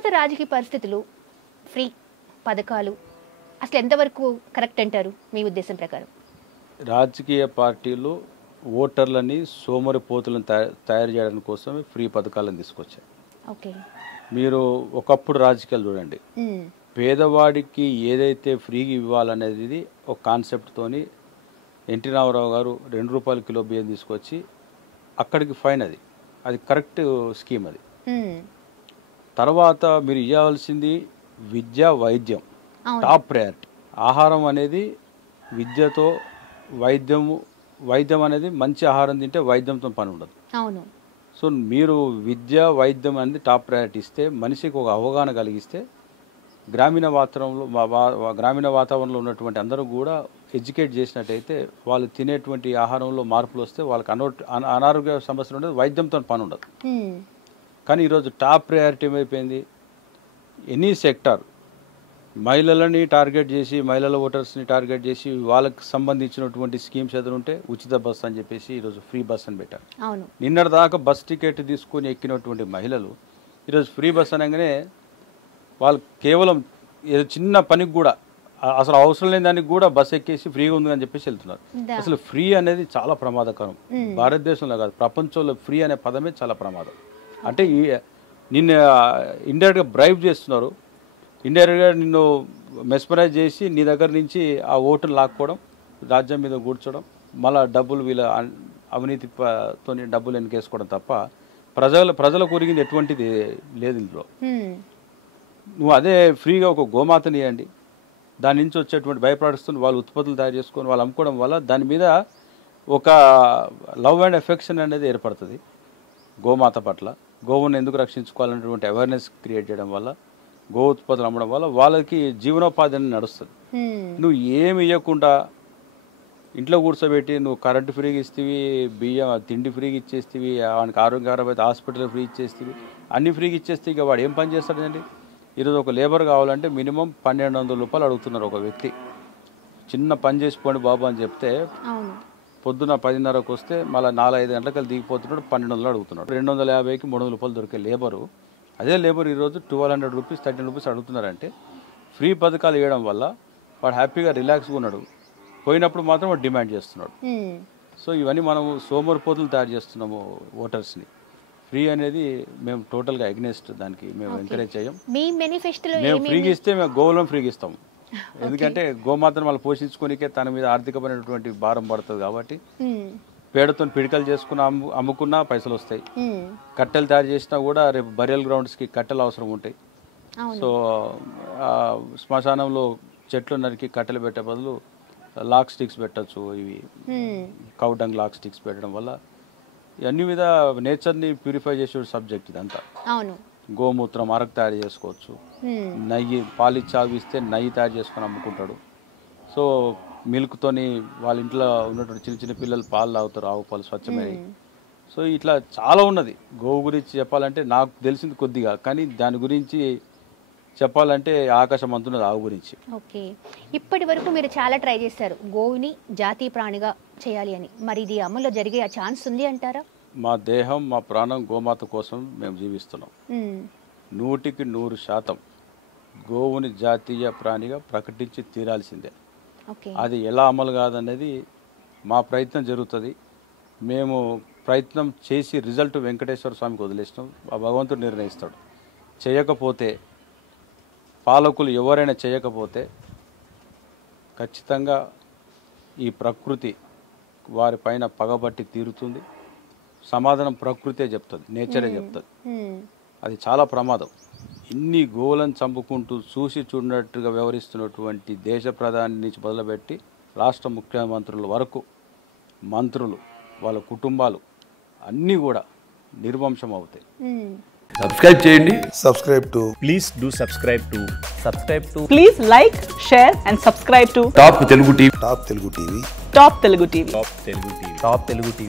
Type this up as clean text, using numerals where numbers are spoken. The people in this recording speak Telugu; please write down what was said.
ప్రస్తుత రాజకీయ పరిస్థితులు ఫ్రీ పథకాలు అసలు ఎంతవరకు కరెక్ట్ అంటారు మీ ఉద్దేశం ప్రకారం? రాజకీయ పార్టీలు ఓటర్లని సోమరిపోతులను తయారు చేయడం కోసమే ఫ్రీ పథకాలను తీసుకొచ్చాయి. ఓకే, మీరు ఒకప్పుడు రాజకీయాలు చూడండి, పేదవాడికి ఏదైతే ఫ్రీగా ఇవ్వాలనేది ఒక కాన్సెప్ట్తోని ఎన్టీ రామారావు గారు 2 రూపాయల కిలో బియ్యం తీసుకొచ్చి అక్కడికి ఫైన్. అది కరెక్ట్ స్కీమ్. అది తర్వాత మీరు ఇవ్వాల్సింది విద్య, వైద్యం టాప్ ప్రయారిటీ. ఆహారం అనేది విద్యతో వైద్యం అనేది మంచి ఆహారం తింటే వైద్యంతో పని ఉండదు. అవును. సో మీరు విద్య, వైద్యం అనేది టాప్ ప్రయారిటీ ఇస్తే, మనిషికి ఒక అవగాహన కలిగిస్తే, గ్రామీణ వాతావరణంలో ఉన్నటువంటి అందరూ కూడా ఎడ్యుకేట్ చేసినట్టయితే వాళ్ళు తినేటువంటి ఆహారంలో మార్పులు వస్తే వాళ్ళకి అనారోగ్య సమస్యలు ఉండదు, వైద్యంతో పని ఉండదు. కానీ ఈరోజు టాప్ ప్రయారిటీ ఏమైపోయింది? ఎనీ సెక్టార్ మహిళలని టార్గెట్ చేసి, మహిళల ఓటర్స్ని టార్గెట్ చేసి వాళ్ళకి సంబంధించినటువంటి స్కీమ్స్ ఎదురుంటే ఉచిత బస్ అని చెప్పేసి ఈరోజు ఫ్రీ బస్ అని పెట్టారు. నిన్నటి దాకా బస్ టికెట్ తీసుకొని ఎక్కినటువంటి మహిళలు ఈరోజు ఫ్రీ బస్ అనగానే వాళ్ళు కేవలం ఏదో చిన్న పనికి కూడా, అసలు అవసరం లేని దానికి కూడా బస్ ఎక్కేసి ఫ్రీగా ఉంది అని చెప్పేసి వెళ్తున్నారు. అసలు ఫ్రీ అనేది చాలా ప్రమాదకరం. భారతదేశంలో కాదు, ప్రపంచంలో ఫ్రీ అనే పదమే చాలా ప్రమాదం. అంటే నిన్ను ఇండైరెక్ట్గా బ్రైబ్ చేస్తున్నారు, ఇండైరెక్ట్గా నిన్ను మెస్మరైజ్ చేసి నీ దగ్గర నుంచి ఆ ఓటును లాక్కోవడం, రాజ్యం మీద కూర్చోవడం, మళ్ళీ డబ్బులు వీళ్ళ అవినీతితో డబ్బులు వెనకేసుకోవడం తప్ప ప్రజలకు ఒరిగింది ఎటువంటిది లేదు ఇందులో. నువ్వు అదే ఫ్రీగా ఒక గోమాతని ఇవ్వండి, దాని నుంచి వచ్చేటువంటి బై ప్రొడక్ట్స్తో వాళ్ళు ఉత్పత్తులు తయారు చేసుకొని వాళ్ళు అమ్ముకోవడం వల్ల దాని మీద ఒక లవ్ అండ్ ఎఫెక్షన్ అనేది ఏర్పడుతుంది. గోమాత పట్ల, గోవును ఎందుకు రక్షించుకోవాలనేటువంటి అవేర్నెస్ క్రియేట్ చేయడం వల్ల, గో ఉత్పత్తులు అమ్మడం వల్ల వాళ్ళకి జీవనోపాధి అనేది నడుస్తుంది. నువ్వు ఏమి ఇవ్వకుండా ఇంట్లో కూర్చోబెట్టి నువ్వు కరెంటు ఫ్రీగా ఇస్తేవి, బియ్యం తిండి ఫ్రీగా ఇచ్చేస్తేవి, వానికి ఆరోగ్యకరం అయితే హాస్పిటల్ ఫ్రీ ఇచ్చేస్తేవి, అన్ని ఫ్రీగా ఇచ్చేస్తే ఇక వాడు ఏం పని చేస్తాడండి? ఈరోజు ఒక లేబర్ కావాలంటే మినిమం 1200 రూపాయలు అడుగుతున్నారు ఒక వ్యక్తి. చిన్న పని చేసిపోండి బాబు అని చెప్తే పొద్దున 10:30కు వస్తే మళ్ళీ 4-5 గంటలకు దిగిపోతున్నాడు, 1200 అడుగుతున్నాడు. 250కి 300 రూపాయలు దొరికే లేబరు, అదే లేబర్ ఈరోజు 1200 రూపీస్ 13 రూపీస్ అడుగుతున్నారంటే ఫ్రీ పథకాలు ఇవ్వడం వల్ల వాడు హ్యాపీగా రిలాక్స్గా ఉన్నాడు, పోయినప్పుడు మాత్రం వాడు డిమాండ్ చేస్తున్నాడు. సో ఇవన్నీ మనం సోమరిపోతులు తయారు చేస్తున్నాము ఓటర్స్ని. ఫ్రీ అనేది మేము టోటల్గా అగ్నెస్ట్, దానికి మేము ఎంకరేజ్ చేయం. మేము ఫ్రీగా ఇస్తే మేము గోవులను ఫ్రీగా ఇస్తాము. ఎందుకంటే గోమాతను వాళ్ళు పోషించుకోనికే తన మీద ఆర్థికమైనటువంటి భారం పడుతుంది కాబట్టి, పేడతో పిడికలు చేసుకుని అమ్ముకున్నా పైసలు వస్తాయి, కట్టెలు తయారు చేసినా కూడా రేపు బరియల్ గ్రౌండ్స్కి కట్టెలు అవసరం ఉంటాయి. సో శ్మశానంలో చెట్లు నరికి కట్టెలు పెట్టే బదులు లాక్ స్టిక్స్ పెట్టచ్చు. ఇవి కౌడంగ్ లాక్ స్టిక్స్ పెట్టడం వల్ల అన్ని మీద నేచర్ని ప్యూరిఫై చేసే సబ్జెక్ట్ ఇదంతా. గోమూత్రం అరకు తయారు చేసుకోవచ్చు, నెయ్యి పాలిచ్చి ఆవిస్తే నెయ్యి తయారు చేసుకొని అమ్ముకుంటాడు. సో మిల్క్తోని వాళ్ళ ఇంట్లో ఉన్నటువంటి చిన్న చిన్న పిల్లలు పాలు తాగుతారు, ఆవు పాలు స్వచ్ఛమైన. సో ఇట్లా చాలా ఉన్నది. గోవు గురించి చెప్పాలంటే నాకు తెలిసింది కొద్దిగా, కానీ దాని గురించి చెప్పాలంటే ఆకాశం అంతున్నది ఆవు గురించి. ఓకే, ఇప్పటి వరకు మీరు చాలా ట్రై చేశారు గోవుని జాతీయ ప్రాణిగా చేయాలి అని, మరి ఇది అమల్లో జరిగే ఛాన్స్ ఉంది అంటారా? మా దేహం, మా ప్రాణం గోమాత కోసం మేము జీవిస్తున్నాం. 100% గోవుని జాతీయ ప్రాణిగా ప్రకటించి తీరాల్సిందే. అది ఎలా అమలు కాదనేది మా ప్రయత్నం జరుగుతుంది. మేము ప్రయత్నం చేసి రిజల్ట్ వెంకటేశ్వర స్వామికి వదిలేసినాం, ఆ భగవంతుడు నిర్ణయిస్తాడు. చేయకపోతే, పాలకులు ఎవరైనా చేయకపోతే ఖచ్చితంగా ఈ ప్రకృతి వారిపైన పగబట్టి తీరుతుంది. సమాధానం ప్రకృతే చెప్తుంది, నేచరే చెప్తుంది. అది చాలా ప్రమాదం. ఇన్ని గోవులను చంపుకుంటూ చూసి చూడనట్టుగా వ్యవహరిస్తున్నటువంటి దేశ ప్రధాని నుంచి మొదలుపెట్టి రాష్ట్ర ముఖ్యమంత్రుల వరకు, మంత్రులు, వాళ్ళ కుటుంబాలు అన్నీ కూడా నిర్వంశం అవుతాయి. సబ్స్క్రైబ్ చేయండి. Please do subscribe to please like, share and subscribe to top Telugu TV. Top Telugu TV.